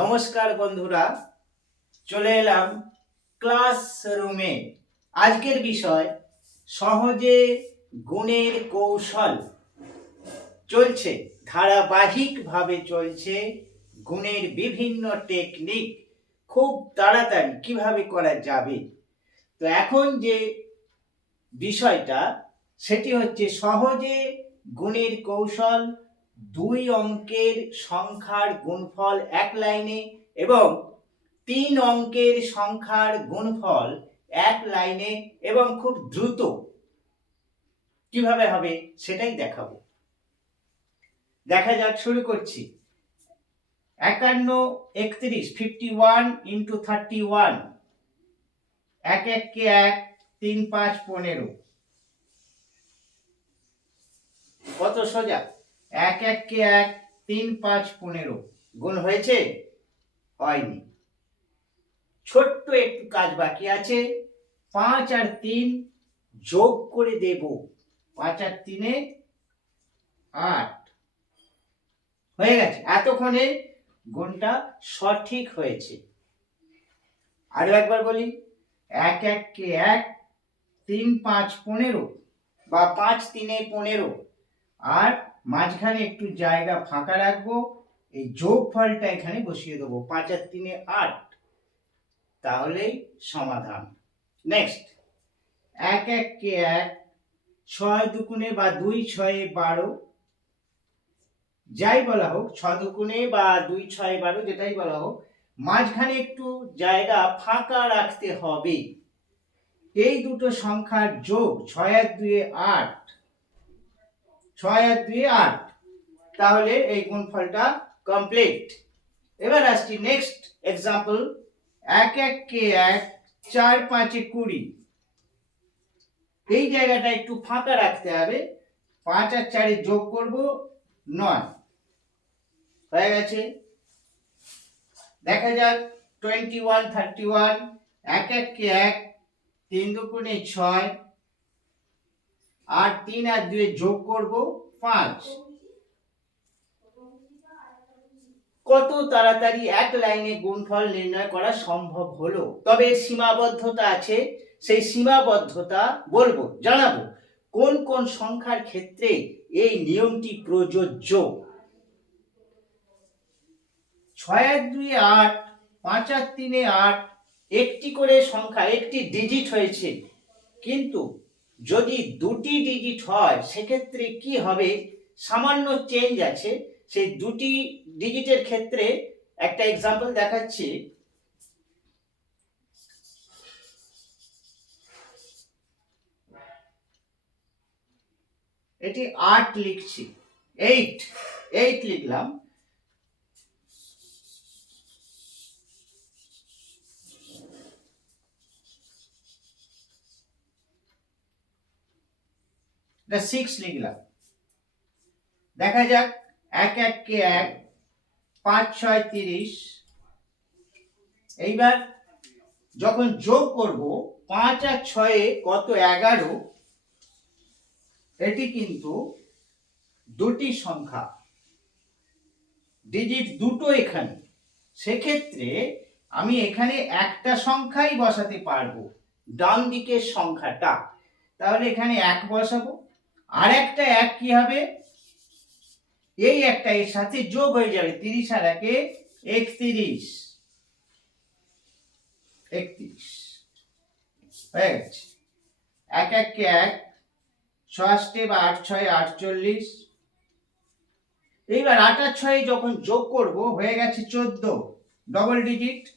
নমস্কার বন্ধুরা, চলে এলাম ক্লাসরুমে আজকের বিষয়, সহজে গুণের কৌশল। চলছে, ধারাবাহিকভাবে চলছে গুণের বিভিন্ন টেকনিক খুব তাড়াতাড়ি, কীভাবে করা যাবে? তো এখন যে বিষয়টা, সেটি হচ্ছে সহজে গুণের কৌশল দুই অঙ্কের সংখ্যার গুণফল এক লাইনে এবং তিন অঙ্কের সংখ্যার গুণফল এক লাইনে এবং খুব দ্রুত কীভাবে হবে সেটাই দেখাবো। দেখা যাক, শুরু করছি। একান্ন, একত্রিশ fifty one into thirty one এক এককে এক, তিন পাঁচ পনেরো। কত সোজা? এক এককে এক, তিন পাঁচ পনেরো। গুণ হয়েছে? হয়নি। ছোট্ট একটু কাজ বাকি আছে। পাঁচ আর তিন যোগ করে দেব। পাঁচ আর তিনে আট। হয়ে গেছে। এতক্ষণে গুণটা সঠিক হয়েছে। আরও একবার বলি, এক এককে এক, তিন পাঁচ পনেরো বা পাঁচ তিনে পনেরো, আর মাঝখানে একটু জায়গা ফাঁকা রাখব, এই যোগ ফলটা এখানে বসিয়ে দেবো, পাঁচ আর তিনে আট। তাহলেই সমাধান। নেক্সট এক এক কে এক, ছয় দুগুণে বা দুই ছয়ে বারো, যাই বলা হোক ছ দুগুণে বা দুই ছয় বারো, যেটাই বলা হোক, মাঝখানে একটু জায়গা ফাঁকা রাখতে হবে। এই দুটো সংখ্যার যোগ, ছয় আর দুয়ে আট ছয় আর দুই আট। তাহলে এই গুণফলটা কমপ্লিট এবার আসছি নেক্সট এক্সাম্পল এক এক কে এক, চার পাঁচে কুড়ি। এই জায়গাটা একটু ফাঁকা রাখতে হবে। পাঁচ আর চারে যোগ করব নয়। হয়ে গেছে। দেখা যাক টোয়েন্টি ওয়ান থার্টি ওয়ান এক এক কে এক, তিন দুগুণে ছয় আর তিন আর দুয়ে যোগ করব পাঁচ। কত তাড়াতাড়ি এক লাইনে গুণফল নির্ণয় করা সম্ভব হলো? তবে সীমাবদ্ধতা আছে, সেই সীমাবদ্ধতা বলব, জানাব, কোন কোন সংখ্যার ক্ষেত্রে এই নিয়মটি প্রযোজ্য? ছয় আর দুই আট, পাঁচ আর তিনে আট, একটি করে সংখ্যা, একটি ডিজিট হয়েছে, কিন্তু যদি দুটি ডিজিট হয়, সেক্ষেত্রে কি হবে? সামান্য চেঞ্জ আছে। সেই দুটি ডিজিটের ক্ষেত্রে একটা এক্সাম্পল দেখাচ্ছি। এটি আট লিখছি। এইট এইট লিখলাম। সিক্স লিখলাম। দেখা যাক, এক এক কে এক, পাঁচ, ছয়, তিরিশ। এইবার যখন যোগ করব, পাঁচ আর ছয়ে কত? এগারো। এটি কিন্তু দুটি সংখ্যা। ডিজিট দুটো এখানে। সেক্ষেত্রে আমি এখানে একটা সংখ্যাই বসাতে পারব ডান দিকের সংখ্যাটা। তাহলে এখানে এক বসাবো। আর একটা এক কি হবে? এই একটা এর সাথে যোগ হয়ে যাবে তিরিশ আর একে একত্রিশ। একত্রিশ। হয়ে এক এককে এক ছয়াশটে বা আট, ছয়, আটচল্লিশ। এইবার আট আর ছয় যখন যোগ করব, হয়ে গেছে চোদ্দ। ডবল ডিজিট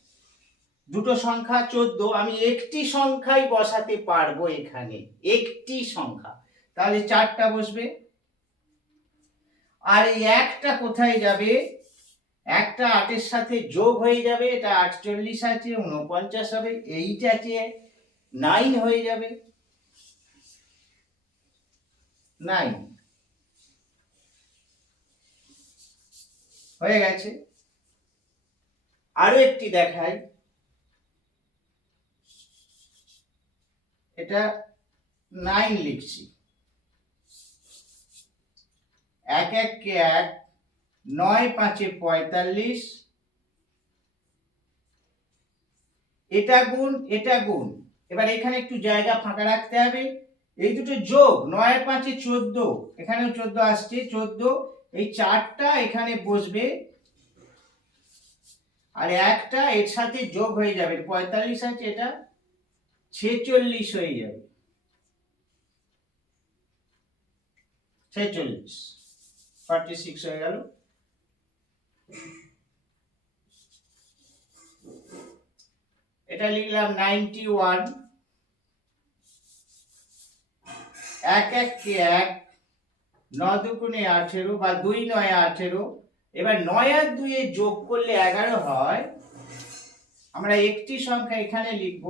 দুটো সংখ্যা চোদ্দ। আমি একটি সংখ্যাই বসাতে পারব এখানে। একটি সংখ্যা। তাহলে চারটা বসবে। আর এই একটা কোথায় যাবে? একটা আটের সাথে যোগ হয়ে যাবে, এটা আটচল্লিশ আছে উনপঞ্চাশ হবে, এইট আছে নাইন হয়ে যাবে। নাইন হয়ে গেছে। আরও একটি দেখাই। এটা নাইন লিখছি। এক এক কে এক, নয় পাঁচে পঁয়তাল্লিশ। এটা গুণ এটা গুণ। এবার এখানে একটু জায়গা ফাঁকা রাখতে হবে। এই দুটো যোগ, নয় পাঁচে চোদ্দ। এখানেও চোদ্দ আসছে, চোদ্দ। এই চারটা এখানে বসবে। আর একটা এর সাথে যোগ হয়ে যাবে। পঁয়তাল্লিশ আছে এটা, ছেচল্লিশ হয়ে যাবে। ছেচল্লিশ। ফর্টি সিক্স হয়ে গেল। এটা লিখলাম নাইনটি ওয়ান এক এক কে এক, ন দুগুণে আঠেরো বা দুই নয় আঠেরো, এবার নয় আর দুইয়ে যোগ করলে এগারো হয়। আমরা একটি সংখ্যা এখানে লিখব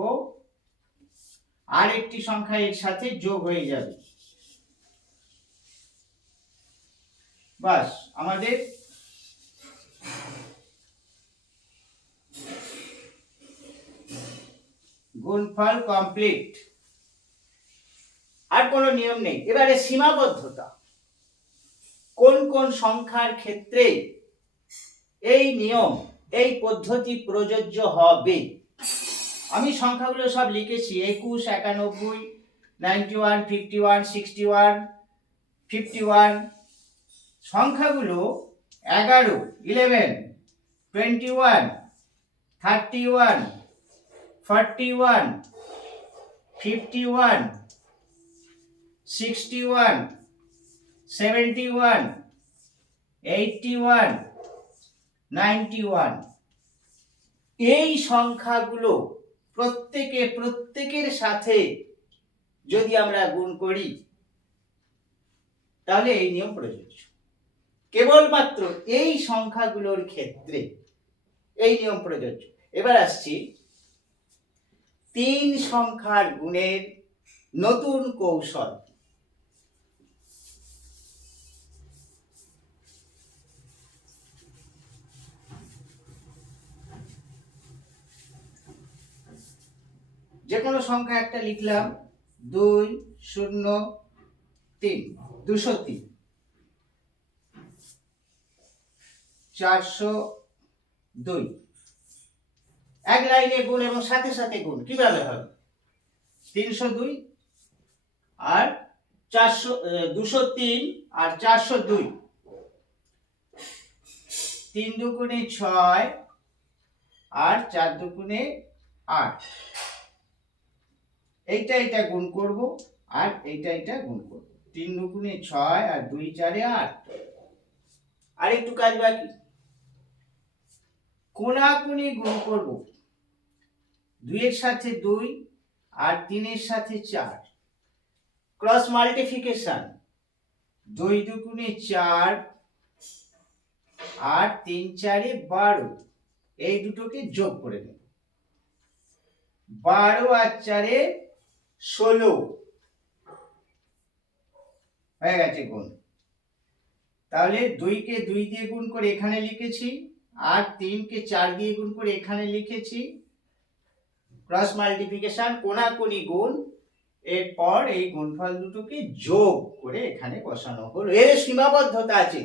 আর একটি সংখ্যা এর সাথে যোগ হয়ে যাবে। বাস, আমাদের গুণফল কমপ্লিট আর কোনো নিয়ম নেই। এবারে সীমাবদ্ধতা। কোন কোন সংখ্যার ক্ষেত্রে এই নিয়ম, এই পদ্ধতি প্রযোজ্য হবে? আমি সংখ্যাগুলো সব লিখেছি। একুশ, একানব্বই ninety one fifty one sixty one fifty one সংখ্যাগুলো এগারো eleven twenty one thirty one forty one fifty one sixty one seventy one eighty one ninety one এই সংখ্যাগুলো প্রত্যেকে প্রত্যেকের সাথে যদি আমরা গুণ করি, তাহলে এই নিয়ম প্রযোজ্য। কেবলমাত্র এই সংখ্যাগুলোর ক্ষেত্রে এই নিয়ম প্রযোজ্য। এবার আসছি তিন সংখ্যার গুণের নতুন কৌশল। যে কোনো সংখ্যা একটা লিখলাম, দুই, শূন্য, তিন, দুশো তিন। চারশো দুই। এক লাইনে গুণ এবং সাথে সাথে গুণ কীভাবে হবে? তিনশো দুই আর চারশো দুশো তিন আর চারশো দুই। তিন দুগুণে ছয় আর চার দুগুণে আট। এইটা এটা গুণ করব আর এইটা এটা গুণ করব। তিন দুগুণে ছয় আর দুই চারে আট। আর একটু কাজ বাকি। কোনাকুনি গুণ করব। দুইয়ের সাথে দুই আর তিনের সাথে চার। Cross multiplication. দুই দুগুণে চার আর তিন চারে বারো। এই দুটোকে যোগ করে নেব। বারো আর চারে ষোলো। হয়ে গেছে গুণ। তাহলে দুইকে দুই দিয়ে গুণ করে এখানে লিখেছি। আর তিনকে চার দিয়ে গুণ করে এখানে লিখেছি। ক্রস মাল্টিপ্লিকেশন কোনাকুনি গুণ, এরপর এই গুণফল দুটোকে যোগ করে এখানে বসানো হলো। এর সীমাবদ্ধতা আছে।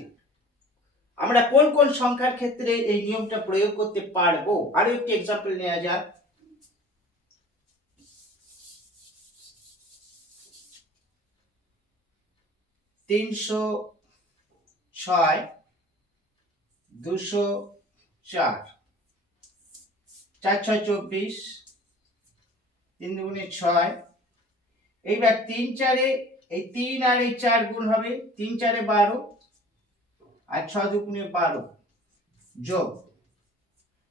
আমরা কোন কোন সংখ্যার ক্ষেত্রে এই নিয়মটা প্রয়োগ করতে পারব? আরও একটি এক্সাম্পল নেওয়া যাক। তিনশো ছয়, দুশো চার। চার, ছয়, চব্বিশ। তিন দুগুণে ছয়। এইবার তিন চারে, এই তিন আর এই চার গুণ হবে, তিন চারে বারো আর ছ দুগুণে বারো যোগ।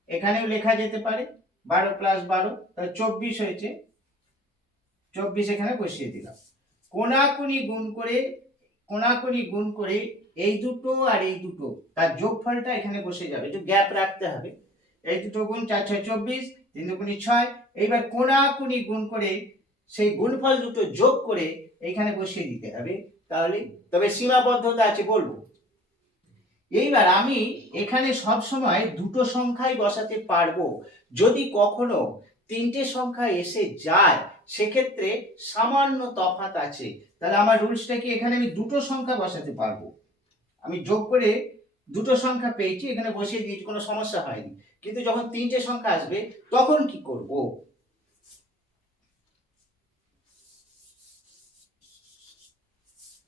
এখানেও লেখা যেতে পারে, বারো প্লাস বারো, তাহলে চব্বিশ হয়েছে। চব্বিশ এখানে বসিয়ে দিলাম। কোনাকুনি গুণ করে কোনাকুনি গুণ করে এই দুটো আর এই দুটো, তার যোগফলটা এখানে বসে যাবে, একটু গ্যাপ রাখতে হবে। এই দুটো গুণ চার ছয় চব্বিশ, তিন দুগুণি ছয়, এইবার কোনাকুনি গুণ করে সেই গুণফল দুটো যোগ করে এইখানে বসিয়ে দিতে হবে। তাহলে, তবে সীমাবদ্ধতা আছে, বলব। এইবার আমি এখানে সব সময় দুটো সংখ্যাই বসাতে পারব। যদি কখনো তিনটে সংখ্যা এসে যায়, সেক্ষেত্রে সামান্য তফাৎ আছে। তাহলে আমার রুলসটা কি? এখানে আমি দুটো সংখ্যা বসাতে পারব। আমি যোগ করে দুটো সংখ্যা পেয়েছি, এখানে বসিয়ে দিয়েছি, কোনো সমস্যা হয়নি। কিন্তু যখন তিনটে সংখ্যা আসবে, তখন কি করব?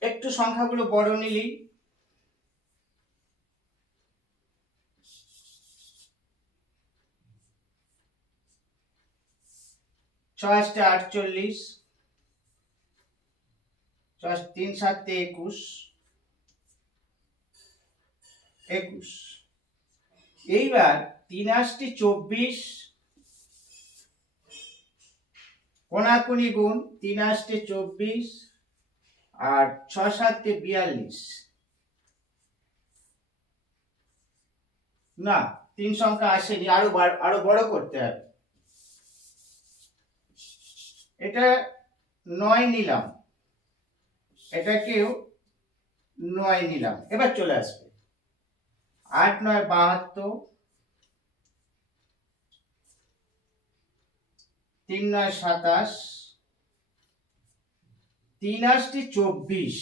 একটু সংখ্যাগুলো বড় নিলি। ছয়টা আটচল্লিশ। ছয় তিন, সাতে, একুশ। একুশ। এইবার তিন আটটি চব্বিশ। কোনাকুনি গুণ তিন আটটি চব্বিশ আর ছ, সাতে বিয়াল্লিশ। না, তিন সংখ্যা আসেনি, আরও আরও বড় করতে হবে। এটা নয় নিলাম। এটাকেও নয় নিলাম। এবার চলে আসবে। আট নয় বাহাত্তর, তিন নয় সাতাশ, তিন আটটি চব্বিশ।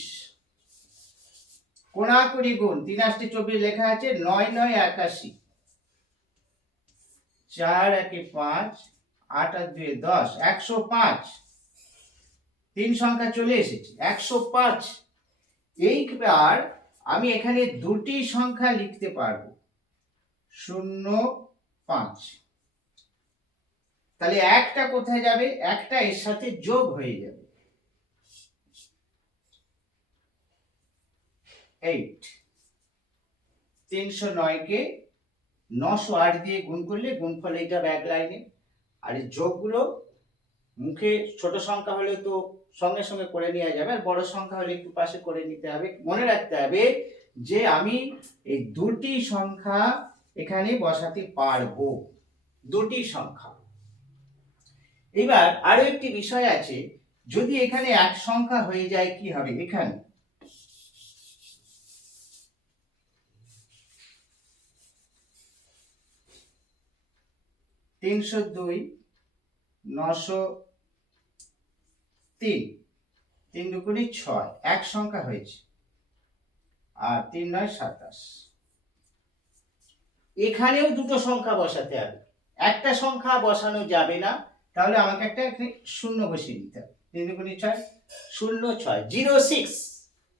কোনাকুড়ি গুণ, তিন আটটি চব্বিশ লেখা আছে নয় নয় একাশি। চার একে পাঁচ, আট আর দুয়ে দশ, একশো পাঁচ। তিন সংখ্যা চলে এসেছে, একশো পাঁচ। এইবার আমি এখানে দুটি সংখ্যা লিখতে পারব। শূন্য পাঁচ। তাহলে একটা কোথায় যাবে? একটা এর সাথে যোগ হয়ে যাবে। এইট তিনশো নয়কে নশো আট দিয়ে গুণ করলে গুণফল এইটা ব্যাক লাইনে আর যোগগুলো মুখে ছোট সংখ্যা হলে তো সঙ্গে সঙ্গে করে নেওয়া যাবে আর বড় সংখ্যা হলে একটু পাশে করে নিতে হবে। মনে রাখতে হবে যে আমি এই দুটি সংখ্যা এখানে বসাতে পারব। দুটি সংখ্যা। এবার আরও একটি বিষয় আছে, যদি এখানে এক সংখ্যা হয়ে যায় কি হবে? এখানে তিনশো দুই, নশো তিন। তিন দুগুণি ছয়, এক সংখ্যা হয়েছে। আর তিন নয় সাতাশ। এখানেও দুটো সংখ্যা বসাতে হবে। একটা সংখ্যা বসানো যাবে না, তাহলে আমাকে একটা শূন্য বসিয়ে দিতে হবে। তিন দুগুণি ছয়, শূন্য ছয়, জিরো সিক্স,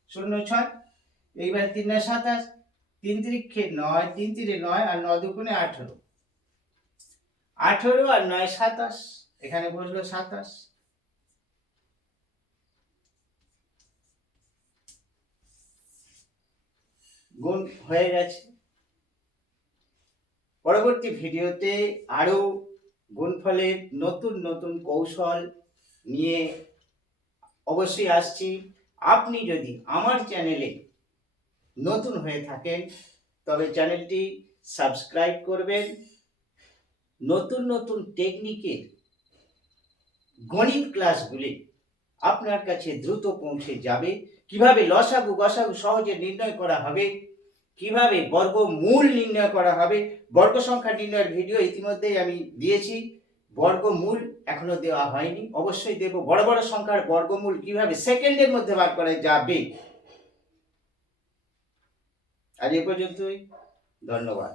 শূন্য ছয়। এইবার তিন নয় সাতাশ, তিন তিরিক্ষে নয়, তিন তিরে নয়, আর নয় দুগুণে আঠেরো। আঠেরো আর নয় সাতাশ, এখানে বসল সাতাশ। গুণ হয়ে গেছে। পরবর্তী ভিডিওতে আরও গুণফলের নতুন নতুন কৌশল নিয়ে অবশ্যই আসছি। আপনি যদি আমার চ্যানেলে নতুন হয়ে থাকেন, তবে চ্যানেলটি সাবস্ক্রাইব করবেন। নতুন নতুন টেকনিকের গণিত ক্লাসগুলি আপনার কাছে দ্রুত পৌঁছে যাবে। কীভাবে লসাগু গসাগু সহজে নির্ণয় করা হবে কীভাবে বর্গমূল নির্ণয় করা হবে? বর্গ সংখ্যা নির্ণয়ের ভিডিও ইতিমধ্যেই আমি দিয়েছি। বর্গমূল এখনও দেওয়া হয়নি। অবশ্যই দেব বড় বড় সংখ্যার বর্গমূল কীভাবে সেকেন্ডের মধ্যে বার করা যাবে। আজ এ পর্যন্তই। ধন্যবাদ।